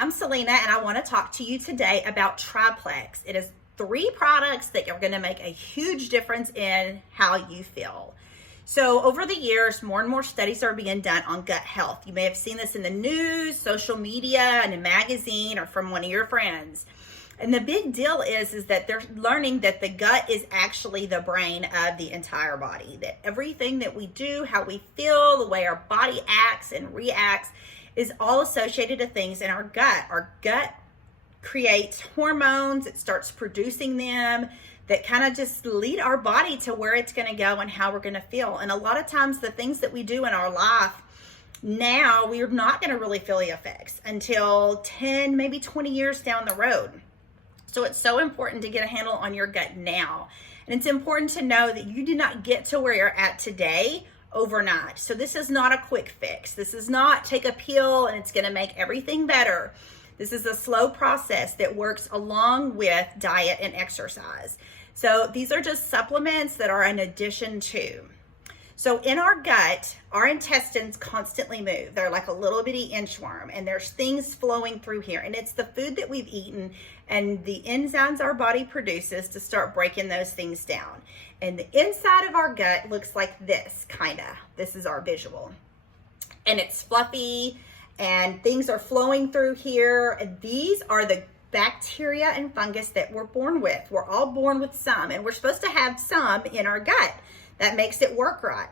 I'm Selena, and I want to talk to you today about Triplex. It is 3 products that are going to make a huge difference in how you feel. So over the years, more and more studies are being done on gut health. You may have seen this in the news, social media, in a magazine, or from one of your friends. And the big deal is that they're learning that the gut is actually the brain of the entire body, that everything that we do, how we feel, the way our body acts and reacts is all associated to things in our gut. Our gut creates hormones, it starts producing them that kind of just lead our body to where it's going to go and how we're going to feel. And a lot of times the things that we do in our life now, we're not going to really feel the effects until 10, maybe 20 years down the road. So it's so important to get a handle on your gut now. And it's important to know that you do not get to where you're at today overnight. So this is not a quick fix. This is not take a pill and it's going to make everything better. This is a slow process that works along with diet and exercise. So these are just supplements that are in addition to. So in our gut, our intestines constantly move. They're like a little bitty inchworm, and there's things flowing through here. And it's the food that we've eaten and the enzymes our body produces to start breaking those things down. And the inside of our gut looks like this, kind of. This is our visual. And it's fluffy, and things are flowing through here. And these are the bacteria and fungus that we're born with. We're all born with some, and we're supposed to have some in our gut. That makes it work right.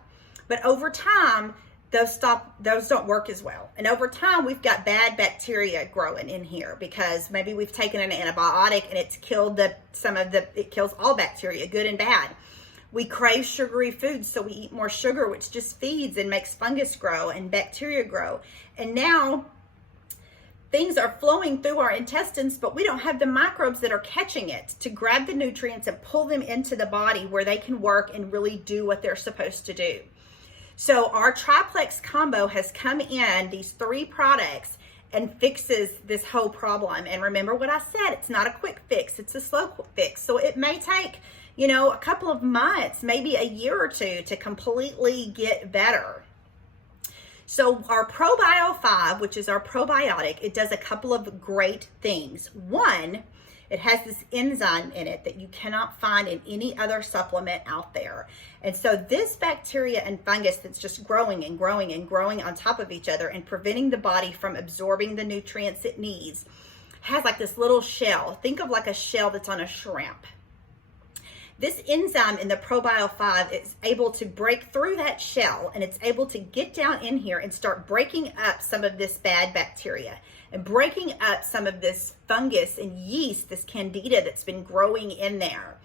But over time, those don't work as well. And over time, we've got bad bacteria growing in here because maybe we've taken an antibiotic and it's killed it kills all bacteria, good and bad. We crave sugary foods, so we eat more sugar, which just feeds and makes fungus grow and bacteria grow. And now things are flowing through our intestines, but we don't have the microbes that are catching it to grab the nutrients and pull them into the body where they can work and really do what they're supposed to do. So our Triplex combo has come in, these 3 products, and fixes this whole problem. And remember what I said, it's not a quick fix, it's a slow fix. So it may take, a couple of months, maybe a year or 2 to completely get better. So our ProBio 5, which is our probiotic, it does a couple of great things. One, it has this enzyme in it that you cannot find in any other supplement out there. And so this bacteria and fungus that's just growing and growing and growing on top of each other and preventing the body from absorbing the nutrients it needs has like this little shell. Think of like a shell that's on a shrimp. This enzyme in the ProBio 5 is able to break through that shell, and it's able to get down in here and start breaking up some of this bad bacteria and breaking up some of this fungus and yeast, this candida that's been growing in there.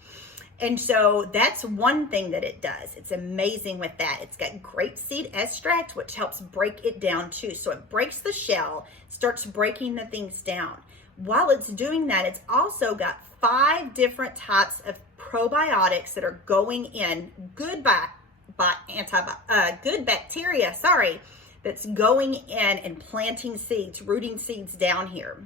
And so that's one thing that it does. It's amazing with that. It's got grapeseed extract, which helps break it down too. So it breaks the shell, starts breaking the things down. While it's doing that, it's also got 5 different types of probiotics that are going in, good bacteria, that's going in and planting seeds, rooting seeds down here.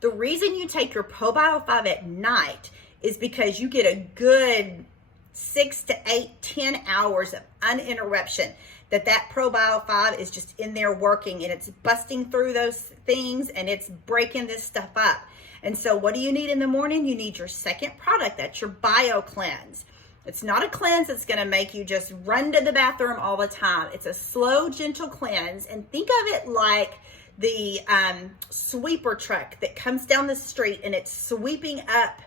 The reason you take your ProBio 5 at night is because you get a good 6 to 8, 10 hours of uninterruption that ProBio 5 is just in there working, and it's busting through those things and it's breaking this stuff up. And so what do you need in the morning? You need your second product. That's your Bio Cleanse. It's not a cleanse that's going to make you just run to the bathroom all the time. It's a slow, gentle cleanse. And think of it like the sweeper truck that comes down the street and it's sweeping up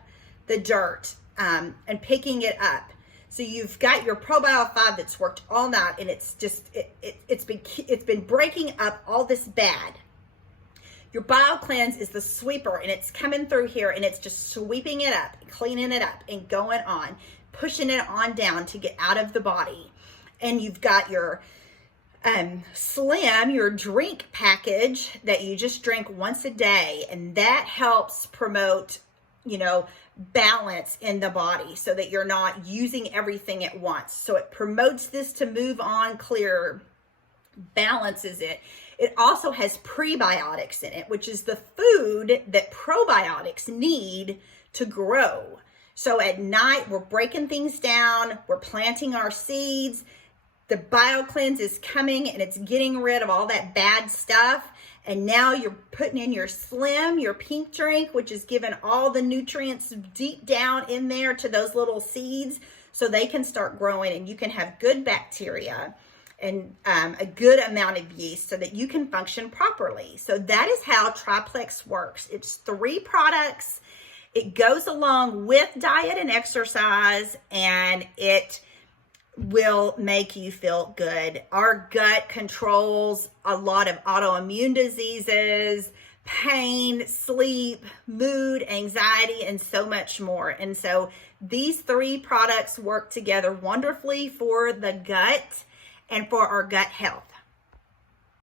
the dirt and picking it up. So you've got your ProBio 5 that's worked all night, and it's just it's been breaking up all this bad. Your Bio Cleanse is the sweeper, and it's coming through here and it's just sweeping it up, cleaning it up, and going on, pushing it on down to get out of the body. And you've got your Slim, your drink package that you just drink once a day, and that helps promote, balance in the body so that you're not using everything at once. So it promotes this to move on clear, balances it. It also has prebiotics in it, which is the food that probiotics need to grow. So at night, we're breaking things down, we're planting our seeds. The Bio Cleanse is coming and it's getting rid of all that bad stuff. And now you're putting in your Slim, your pink drink, which is giving all the nutrients deep down in there to those little seeds so they can start growing and you can have good bacteria and a good amount of yeast so that you can function properly. So that is how Triplex works. It's 3 products. It goes along with diet and exercise, and it will make you feel good. Our gut controls a lot of autoimmune diseases, pain, sleep, mood, anxiety, and so much more. And so these 3 products work together wonderfully for the gut and for our gut health.